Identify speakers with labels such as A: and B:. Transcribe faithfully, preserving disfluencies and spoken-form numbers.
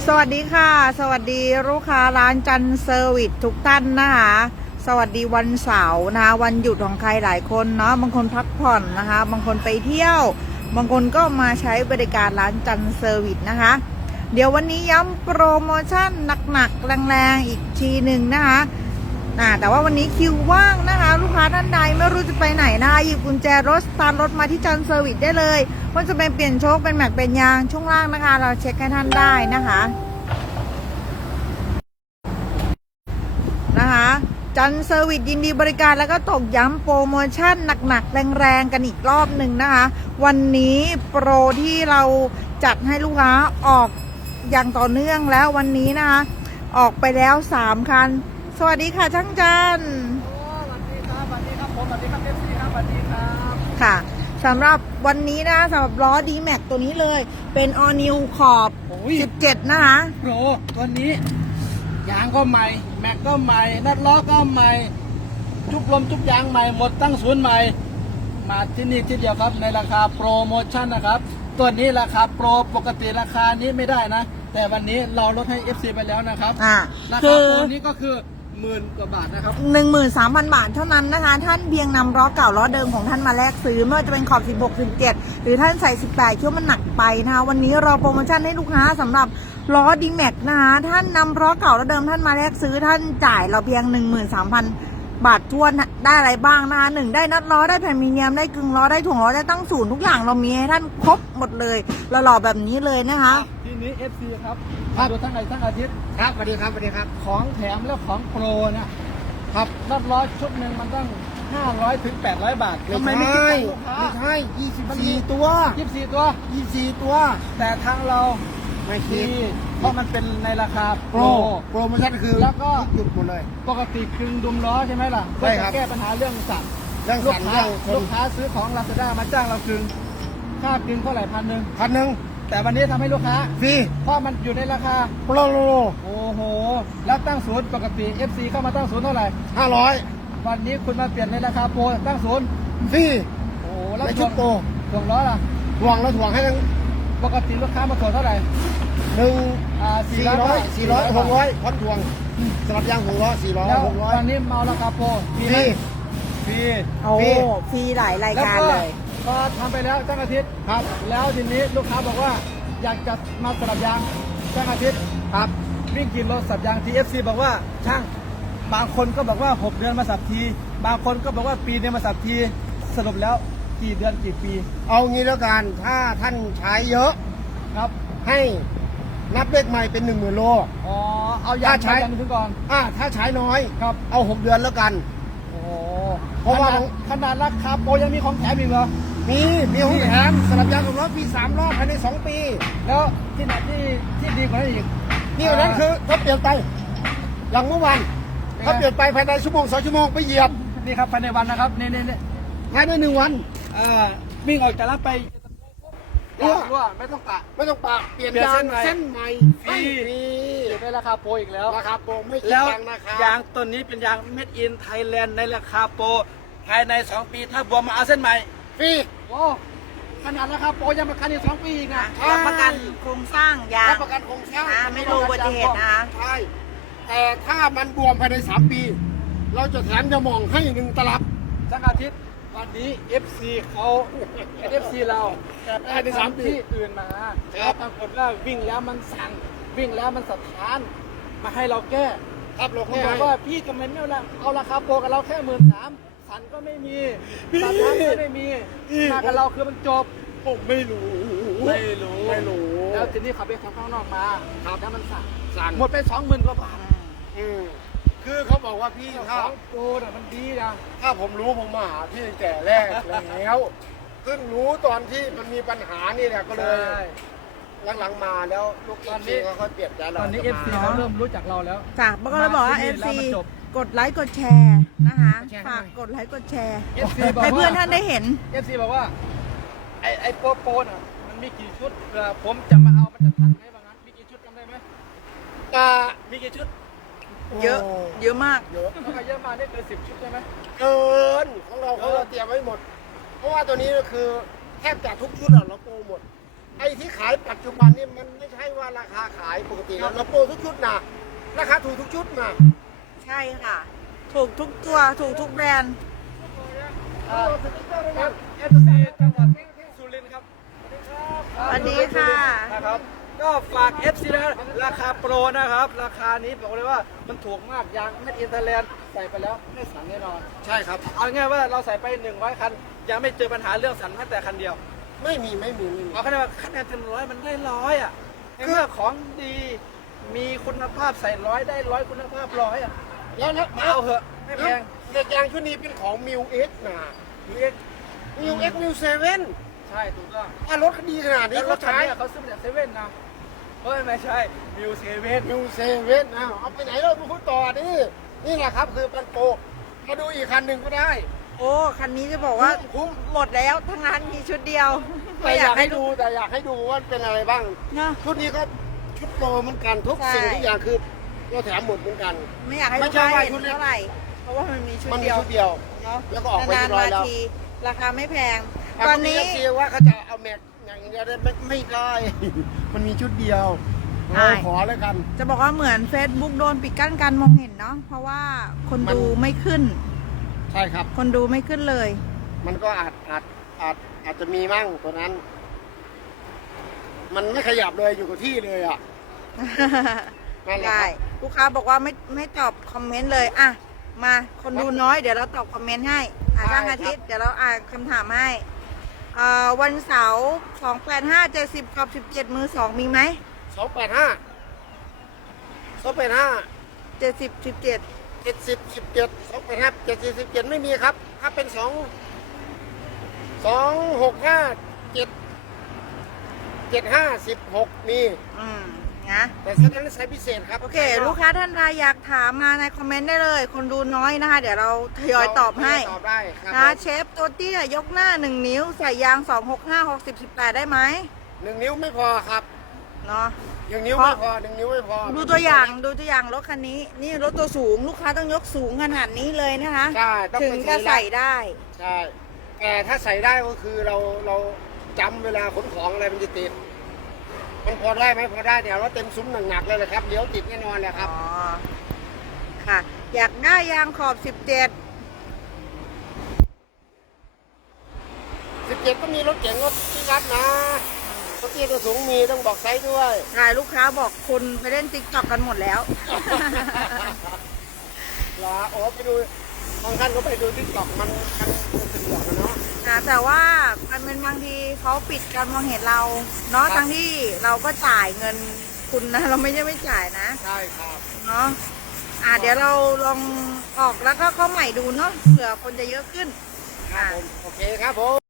A: สวัสดีค่ะสวัสดีลูกค้าร้านจันเซอร์วิสทุกท่านนะคะสวัสดีวันเสาร์นะคะวันหยุดของใครหลายคนเนาะบางคนพักผ่อนนะคะบางคนไปเที่ยวบางคนก็มาใช้บริการร้านจันเซอร์วิสนะคะเดี๋ยววันนี้ย้ำโปรโมชั่นหนักๆแรงๆอีกทีหนึ่งนะคะอ่าแต่ว่าวันนี้คิวว่างนะคะลูกค้าท่านใดไม่รู้จะไปไหนนะคะหยิบกุญแจรถสตาร์ทรถมาที่จันเซอร์วิสได้เลยว่าจะเป็นเปลี่ยนโชคเป็นแม็กเป็นยางช่วงล่างนะคะเราเช็คให้ท่านได้นะคะนะคะจันเซอร์วิสยินดีบริการแล้วก็ตอกย้ำโปรโมชั่นหนักๆแรงๆกันอีกรอบหนึ่งนะคะวันนี้โปรที่เราจัดให้ลูกค้าออกอย่างต่อเนื่องแล้ววันนี้นะคะออกไปแล้วสามคันสวัสดีค่ะช่างจัน
B: สวัสดีครับสวัสดีครับผมสวัสดีครับเอฟซีครับสวัสดีครับ
A: ค่ะสำหรับวันนี้นะสำหรับล้อ ดี แม็ก ตัวนี้เลยเป็น All New ขอบสิบเจ็ดนะคะ
B: โปรตัวนี้ยางก็ใหม่แม็กก็ใหม่นัดล้อก็ใหม่จุกลมจุกยางใหม่หมดตั้งศูนย์ใหม่มาที่นี่ที่เดียวครับในราคาโปรโมชั่นนะครับตัวนี้ราคาโปรปกติราคานี้ไม่ได้นะแต่วันนี้เราลดให้ เอฟ ซี ไปแล้วนะครับราคาโปรนี้ก็คือหมื่นกว่าบาทนะครับ
A: หนึ่งหมื่นสามพันบาทเท่านั้นนะคะท่านเพียงนำล้อเก่าล้อเดิมของท่านมาแลกซื้อไม่ว่าจะเป็นขอบสิบหก สิบเจ็ดหรือท่านใส่สิบแปดคิดว่ามันหนักไปนะคะวันนี้เราโปรโมชั่นให้ลูกค้าสำหรับล้อ ดี แม็ก นะคะท่านนำล้อเก่าล้อเดิมท่านมาแลกซื้อท่านจ่ายเราเพียง หนึ่งหมื่นสามพันบาททวนได้อะไรบ้างนะคะหนึ่งได้นัดล้อได้แผ่นมีเนียมได้กึ่งล้อได้ถ่วงล้อได้ตั้งศูนย์ทุกอย่างเรามีให้ท่านครบหมดเลยหล่อๆแบบนี้เลยนะคะ
B: ทีนี้ เอฟ ซี ครับมาดูทั้งไหนทั้งอาทิตย์
C: ครับสวัสดีครับสวัสดีครับ
B: ของแถมและของโปรเนี่ยครับนัดล้อชุดหนึ่งมันตั้งห้าร้อยถึงแปดร้อยบาท
C: ทำไมไม่คิดตังค์ลูกค้าไม่ใช่ยี่สิบสี่ตัว
B: ยี่สิบสี่ตัว
C: ยี่สิบสี่ตัว
B: แต่ทางเรา
C: ไม่คิด
B: เพราะมันเป็นในราคาโปร
C: โปรโมชั่นคือ
B: แล้วก็
C: หยุดหมดเลย
B: ปกติคึงดุมล้อใช่ไหมล่ะเพื่อจะแก้ปัญหาเรื่องสั่น
C: เรื่องสั่นเรื่อง
B: ลูกค้าซื้อของลาซาด้ามาจ้างเราคึงค่าคึงเท่าไหร่พันหนึ่ง
C: พันหนึ่ง
B: แต่วันนี้ทำให้ลูกค้า
C: ฟรี
B: เพราะมันอยู่ในราคา
C: โปรโล
B: โอ้โหแล้วตั้งศูนย์ปกติ เอฟ ซี เข้ามาตั้งศูนย์เท่าไหร่
C: ห้าร้อย
B: วันนี้คุณมาเปลี่ยนในราคาโปรตั้งศูนย์
C: ฟรี
B: โอ้แล้ว
C: ชุดโปร
B: ถ่วงล้อล่ะ
C: ถ่วงแล้วถ่วงให้ทั้ง
B: ปกติลูกค้ามาถ่วงเท่าไหร่
C: หนึ่งอ่าสี่ร้อยสี่ร้อยหกร้อยพอนถ่วงสำหรับยางหกร้อยสี่ร้อยหกร้อย
B: วันนี้เมาราคาโปร
C: ฟรี
B: ฟรี
A: โอ้ฟรีหลายรายการเลย
B: พอทำไปแล้วตั้งอาทิตย์ครับแล้วทีนี้ลูกค้าบอกว่าอยากจะมาสลับยางตั้งอาทิตย์ครับวิ่งกินรถสับยางที เอฟ ซี บอกว่าช่างบางคนก็บอกว่าหกเดือนมาสับทีบางคนก็บอกว่าปีเดียวมาสับทีสรุปแล้วกี่เดือนกี่ปี
C: เอางี้แล้วกันถ้าท่านใช้เยอะ
B: ครับ
C: ให้นับเลขใหม่เป็นหนึ่งหมื่นโล
B: อ๋อเอายางใช้กันถึงก่อน
C: อ่าถ้าใช้น้อย
B: ครับ
C: เอาหกเดือนแล้วกัน
B: โอ้เพราะว่าขนาดราคาโปรยังมีของแถมอีกเหรอ
C: มีมีของแถมสลับยางกับรถปีสามรอบภายในสองปี
B: แล้วที่ไหนที่ที่ดีกว่านั้นอีก
C: นี่อันนั้นคือถ้าเปลี่ยนไปหลังเมื่อวานถ้าเปลี่ยนไปภายในชั่วโมงสองชั่วโมงไปเหยียบ
B: นี่ครับภายในวันนะครับนี่นี่นี่
C: ภายในหนึ่งวัน
B: อ่าวิ่งออกจากร้านไปรั่วรั่วไม่ต้องปะ
C: ไม่ต้องปะเปลี่ยนยางเส้นใหม่
B: ฟรีอยู่ในราคาโปรอีกแล้ว
C: ราคาโปรไม่คิดตังค์นะครับ
B: ยางตัวนี้เป็นยาง Made in Thailand ในราคาโปรภายในสองปีถ้าบวมมาเอาเส้นใหม่
C: ฟรี
B: โอ้ขนาดราคาโปรยังประกันอีกสองปีอีกนะ
A: รับประกันโครงสร้างยาง
C: รับประกันโครงสร้าง
A: ไม่รู้อุบัติเหตุนะ
C: ใช่แต่ถ้ามันบวมภายในสามปีเราจะแถมยาหม่องให้หนึ่งตลับ
B: สักอาทิตย์วันนี้ เอฟ ซี เขาเป็น เอฟ ซี เรา
C: ภายในสามปี
B: ที่อื่นมาแล้วปรากฏว่าวิ่งแล้วมันสั่นวิ่งแล้วมันสะท้านมาให้เราแก้
C: ครับเรา
B: แก้ว่าพี่ทำไมไม่เอาเอาราคาโปรกับเราแค่หมื่นสามสั่นก็ไม่มีสะท้านก็ไม่มีมากับเราคือมันจบ
C: ผมไม่รู้
B: ไม่รู้
C: ไม่รู้
B: แล้วทีนี้เขาไปทำข้างนอกมา
C: ครับ
B: แล้วมันสั่น
C: สั่น
B: หมดไปสองหมื่นกว่าบาท
C: คือเขาบอกว่าพี่ถ้า
B: โปรน่ะมันดีนะ
C: ถ้าผมรู้ผมมาหาพี่ตั้งแต่แรกแล้วเพิ่งรู้ตอนที่มันมีปัญหานี่แหละก็เลยหลังๆมาแล้วลูกตอนนี้เขาเขาเปลี่ยนใจเรา
B: ตอนนี้ เอฟ ซี เขาเริ่มรู้จักเราแล้ว
A: จ้ะเมื่อกี้เราบอกว่า เอฟ ซี กดไลค์กดแชร์นะคะฝากกดไลค์กดแชร์ให้เพื่อนท่านได้เห็น
B: เอฟ ซี บอกว่าไอไอโปรโปรน่ะมันมีกี่ชุดเผื่อผมจะมาเอามันจะทันไหมบางนั้นมีกี่ชุดจำได้ไหม
C: อ่า
B: มีกี่ชุด
A: เยอะเยอะมาก
B: เยอะเยอะมากได้เกินสิบชุดใช่ไหม
C: เกินของเราเขาเราเตรียมไว้หมดเพราะว่าตัวนี้ก็คือแทบจะทุกชุดเราโปรหมดไอ้ที่ขายปัจจุบันนี่มันไม่ใช่ว่าราคาขายปกติแล้วเราโปรทุกชุดนะราคาถูกทุกชุดนะ
A: ใช่ค่ะ ถูกทุกตัวถูกทุกแบรนด์
B: เอฟซีจังหวัดสุรินทร์ครับ
A: สวัสดีค่ะ
B: นะครับก็ฝาก เอฟ ซี นะครับราคาโปรนะครับ ราคานี้บอกเลยว่ามันถูกมากยางเม็ดอินเตอร์แลนด์ใส่ไปแล้วไม่สั่นแน่นอน
C: ใช่ครับ
B: เอาง่ายว่าเราใส่ไปหนึ่งร้อยคัน ยังไม่เจอปัญหาเรื่องสั่นแม้แต่คันเดียว
C: ไม่มีไม่มีไม่มี
B: เอาคะแนนว่าคะแนนเต็มร้อยมันได้ร้อยอ่ะในเมื่อของดีมีคุณภาพใส่ร้อยได้ร้อยคุณภาพร้อยอ่ะ
C: แล้วแล้ว
B: มาเอาเหอะไม่แพง
C: เด็กยางชุดนี้เป็นของมิวเอ็กนะ
B: มิวเอ็ก
C: มิวเอ็กมิวเซเว่น
B: ใช่ถูกต้อง
C: ถ้ารถดีขนาดนี้
B: แล้วร
C: เขา
B: ถคัน
C: ใช้
B: นี้เขาซื้อมาจากเซเว่นนะเฮ้ยไม่ใช่มิวเซเว่น
C: มิวเซเว่นอ้าวเอาไปไหนเราพูดต่อดินี่แหละครับคือเป็นโปรมาดูอีกคันหนึ่งก็ได้
A: โอ้ คันนี้จะบอกว่า
C: คุ้ม
A: หมดแล้วทั้งร้านมีชุดเดียว
C: แต่อยากให้ดูแต่อยากให้ดูว่าเป็นอะไรบ้าง
A: เนาะ
C: ชุดนี้ก็ชุดโปรเหมือนกันทุก
A: ใช่
C: สิ่งทุกอย่างคือเราแถมหมดเหมือนกัน
A: ไม่อยากให้
C: ไม่
A: ลูก
C: ใช่
A: ค้า
C: ว่า
A: เห็น
C: ชุดเล็ก
A: เท่าไหร่ เพราะว่ามันมีชุด
C: มันมี
A: เดียว
C: ชุดเดียว
A: เนาะ
C: แล้วก็ออกไป
A: นาน
C: เรียบร้อย
A: ๆ
C: แล้
A: มาว ทีราคาไม่แพง
C: แต่
A: ตอนนี้
C: ก็มี เอฟ ซี ว่าเขาจะเอาแม็กอย่างเดียวได้ไม่ไม่ได้ มันมีชุดเดียว
A: ใช่
C: เราขอแล้วกัน
A: จะบอกว่าเหมือน Facebook โดนปิดกั้นการมองเห็นเนาะ เพราะว่าคน
C: มัน
A: ดูไม่ขึ้น
C: ใช่ครับ
A: คนดูไม่ขึ้นเลย
C: มันก็อาจอาจอาจอาจจะมีมั่งตัวนั้น มันไม่ขยับเลยอยู่กับที่เลยอ่ะ นั่นแหละ
A: ได้
C: ครับ
A: ลูกค้าบอกว่าไม่ไม่ตอบคอมเมนต์เลยอ่ะมาคนดูน้อยเดี๋ยวเราตอบคอมเมนต์ให้อ่ะ
C: ได้
A: ช่างอาทิตย์เดี๋ยวเราอ่านคำถามให้เอ่อวันเสาร์สองแปดห้าเจ็ดสิบกับสิบเจ็ดมือสองมีไหม
C: สองแปดห้าสองแปดห้า
A: เจ็ดสิบสิบเจ็ด
C: เจ็ดสิบสิบเจ็ดสองแปดห้าเจ็ดสิบสิบเจ็ดไม่มีครับ ถ้าเป็นสองสองหกห้าเจ็ดเจ็ดห้าสิบหกมี
A: อืมนะ
C: แต่เส้นนั้นใช้พิเศษครับ
A: โอเค ลูกค้าท่านใดอยากถามมาในคอมเมนต์ได้เลย คนดูน้อยนะคะ เดี๋ยวเราทยอยตอบให้
C: ตอบได้ครับ
A: นะเชฟตัวเตี้ยยกหน้าหนึ่งนิ้วใส่ยางสองหกห้าหกสิบสิบแปดได้ไหม
C: หนึ่งนิ้วไม่พอครับ
A: เนาะ
C: หนึ่งนิ้ว
A: เพราะ
C: ไม่พอหนึ่งนิ้วไม่พอ
A: ดูตัวอย่างดูตัวอย่างรถคันนี้ นี่รถตัวสูงลูกค้าต้องยกสูงขนาดนี้เลยนะคะ
C: ใช่ต้อง
A: ถึง
C: เป็น
A: จะ
C: สี
A: ใส่ได้
C: ใช่แต่ถ้าใส่ได้ก็คือเราเราจำเวลาขนของอะไรมันจะติด มันพอได้ไหมพอได้เดี๋ยวเราเต็มซุ้มหนักๆเลยแหละครับเลี้ยวติดแน่นอนแหละครับ
A: อ๋อ ค่ะ อยากได้ยางขอบสิบเจ็ด
C: สิบเจ็ดก็มีรถเก๋งรถที่รัดนะรถเตี้ยตัวสูงมีต้องบอกไซส์ด้วย
A: ขายลูกค้าบอกคนไปเล่นติ๊กต็อกกันหมดแล้ว
C: เหรอโอ้ไปดูบางท่านก็ไปดูทิกตอกมันมันมันสะดวกอะเนาะ
A: นะแต่ว่ามันเป็นบางทีเขาปิดการมองเห็นเราเนาะ
C: ครับ
A: ทั้งที่เราก็จ่ายเงินคุณนะ เราไม่ใช่ไม่จ่ายนะ
C: ใช่ครับ
A: เนาะอ่าเดี๋ยวเราลองออกแล้วก็เข้าใหม่ดูเนาะเผื่อคนจะเยอะขึ้น
C: ครับผมโอเคครับผม